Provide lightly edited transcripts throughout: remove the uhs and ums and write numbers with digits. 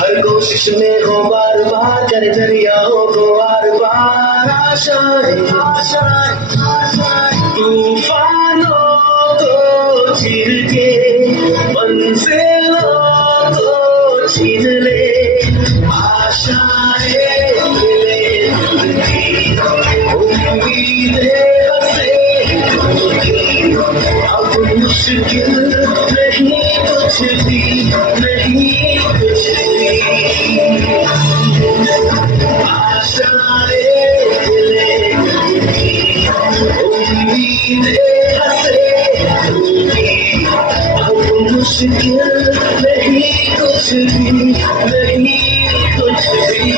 हर कोशिश में हो बार बार कर दरियाओं को आर पार आशाएं तूफानों को चीर के मंजिलों को छीन ले आशाएं मिले उम्मीदें बसे अब मुश्किल नहीं कुछ भी नहीं कुछ भी आशाएं मिले उम्मीदें हंसे अब मुश्किल नहीं कुछ भी नहीं कुछ भी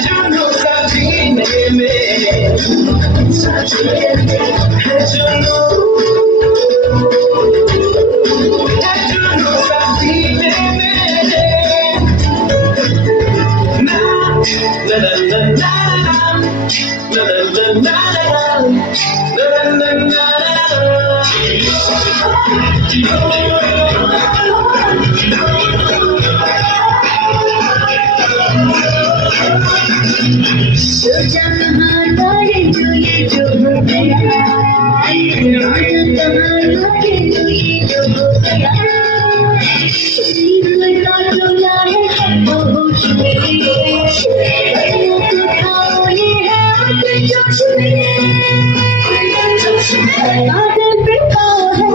जुनून सा जीने में है जुनून सा जीने में ना ना ना ना ना ना ना जो जहाँ करे जो ये जो हो गया करे जो ये जो हो गया लगा तो लाए सबको होश में तो खाओ ये है आपके जोश में बादल पे पाओ है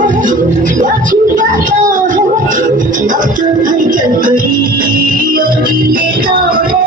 या छुपा पाओ है अब तो भाई चल गई और ये गाँव है